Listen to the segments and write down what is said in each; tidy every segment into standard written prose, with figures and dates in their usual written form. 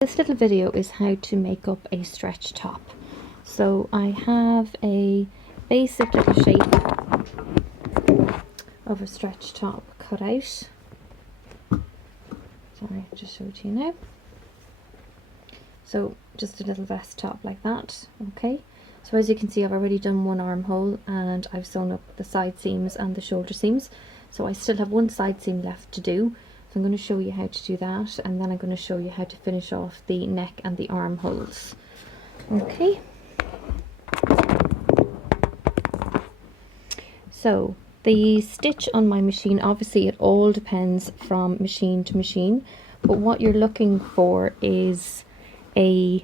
This little video is how to make up a stretch top. So I have a basic little shape of a stretch top cut out. Sorry, I'll just show it to you now. So just a little vest top like that, okay? So as you can see, I've already done one armhole and I've sewn up the side seams and the shoulder seams. So I still have one side seam left to do. So I'm going to show you how to do that, and then I'm going to show you how to finish off the neck and the armholes. Okay. So the stitch on my machine, obviously it all depends from machine to machine, but what you're looking for is a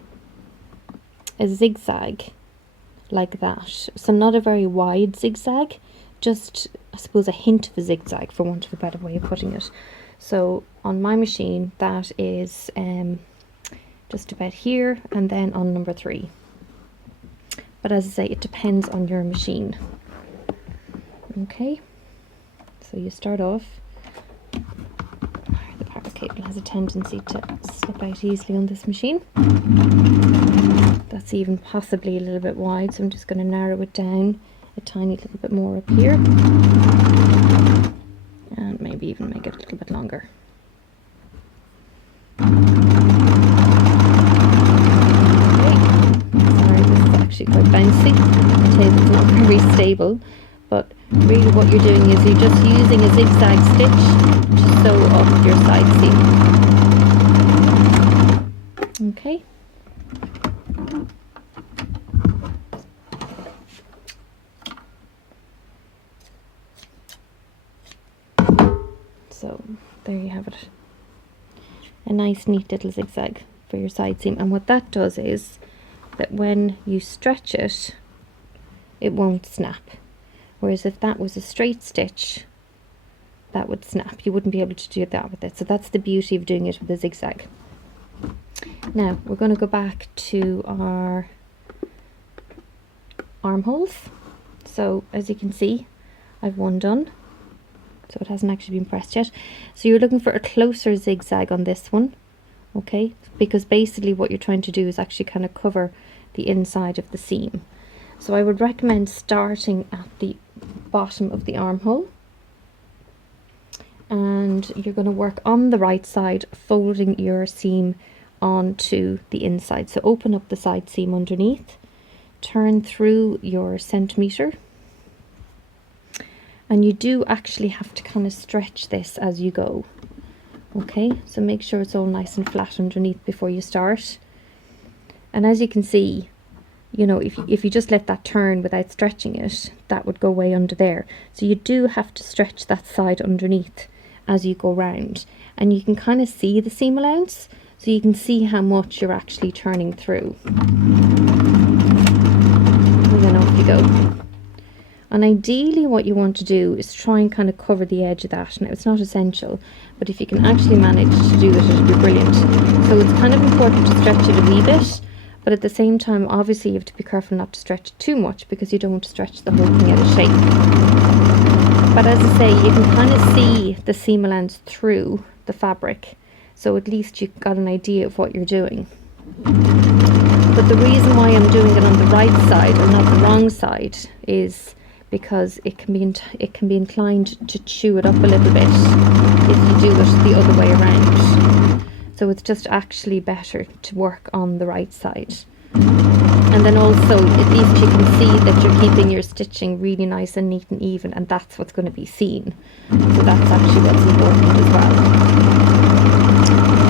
zigzag like that. So not a very wide zigzag, just I suppose a hint of a zigzag, for want of a better way of putting it. So on my machine that is just about here, and then on number 3. But as I say, it depends on your machine. Okay, so you start off. The power cable has a tendency to slip out easily on this machine. That's even possibly a little bit wide, so I'm just going to narrow it down a tiny little bit more up here. And maybe even make it a little bit longer. Okay. Sorry, this is actually quite bouncy. The table's not very stable, but really what you're doing is you're just using a zigzag stitch to sew up your side seam. Okay. So there you have it, a nice neat little zigzag for your side seam. And what that does is that when you stretch it, it won't snap, whereas if that was a straight stitch, that would snap. You wouldn't be able to do that with it. So that's the beauty of doing it with a zigzag. Now we're going to go back to our armholes. So as you can see, I've one done. So it hasn't actually been pressed yet. So you're looking for a closer zigzag on this one, okay? Because basically what you're trying to do is actually kind of cover the inside of the seam. So I would recommend starting at the bottom of the armhole, and you're going to work on the right side, folding your seam onto the inside. So open up the side seam underneath, turn through your centimetre. And you do actually have to kind of stretch this as you go. Okay, so make sure it's all nice and flat underneath before you start. And as you can see, you know, if you just let that turn without stretching it, that would go way under there. So you do have to stretch that side underneath as you go round. And you can kind of see the seam allowance, so you can see how much you're actually turning through. And then off you go. And ideally what you want to do is try and kind of cover the edge of that. Now it's not essential, but if you can actually manage to do it, it'll be brilliant. So it's kind of important to stretch it a wee bit, but at the same time obviously you have to be careful not to stretch it too much, because you don't want to stretch the whole thing out of shape. But as I say, you can kind of see the seam allowance through the fabric, so at least you've got an idea of what you're doing. But the reason why I'm doing it on the right side and not the wrong side is because it can be inclined to chew it up a little bit if you do it the other way around. So it's just actually better to work on the right side. And then also, at least you can see that you're keeping your stitching really nice and neat and even, and that's what's going to be seen. So that's actually what's important as well.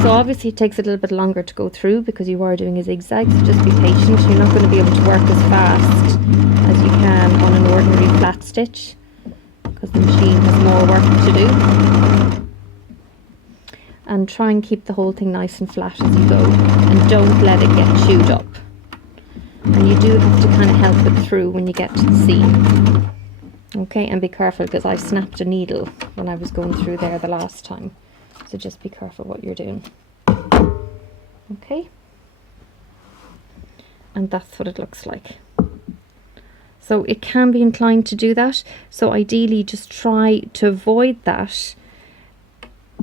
So obviously it takes a little bit longer to go through because you are doing a zigzag, so just be patient. You're not going to be able to work as fast as you can on an ordinary flat stitch, because the machine has more work to do. And try and keep the whole thing nice and flat as you go, and don't let it get chewed up. And you do have to kind of help it through when you get to the seam. Okay, and be careful, because I snapped a needle when I was going through there the last time. So just be careful what you're doing. Okay, and that's what it looks like. So it can be inclined to do that, so ideally just try to avoid that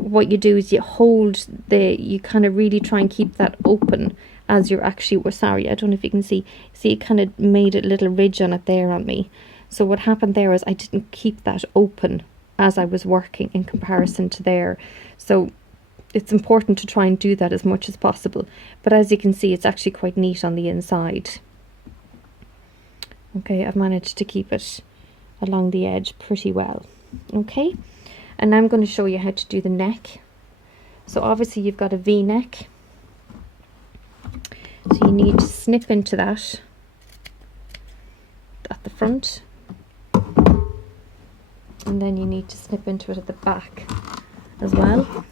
what you do is you kind of really try and keep that open as you're actually, sorry, I don't know if you can see it kind of made a little ridge on it there on me. So what happened there is I didn't keep that open as I was working in comparison to there. So it's important to try and do that as much as possible. But as you can see, it's actually quite neat on the inside. Okay, I've managed to keep it along the edge pretty well. Okay, and now I'm going to show you how to do the neck. So obviously you've got a V-neck. So you need to snip into that at the front. And then you need to snip into it at the back as well.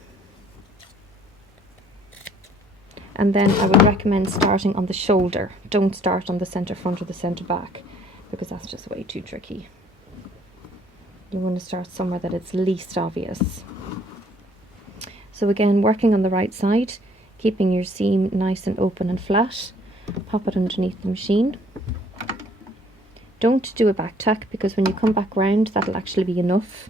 And then I would recommend starting on the shoulder. Don't start on the centre front or the centre back, because that's just way too tricky. You want to start somewhere that it's least obvious. So again, working on the right side, keeping your seam nice and open and flat. Pop it underneath the machine. Don't do a back tack, because when you come back round, that'll actually be enough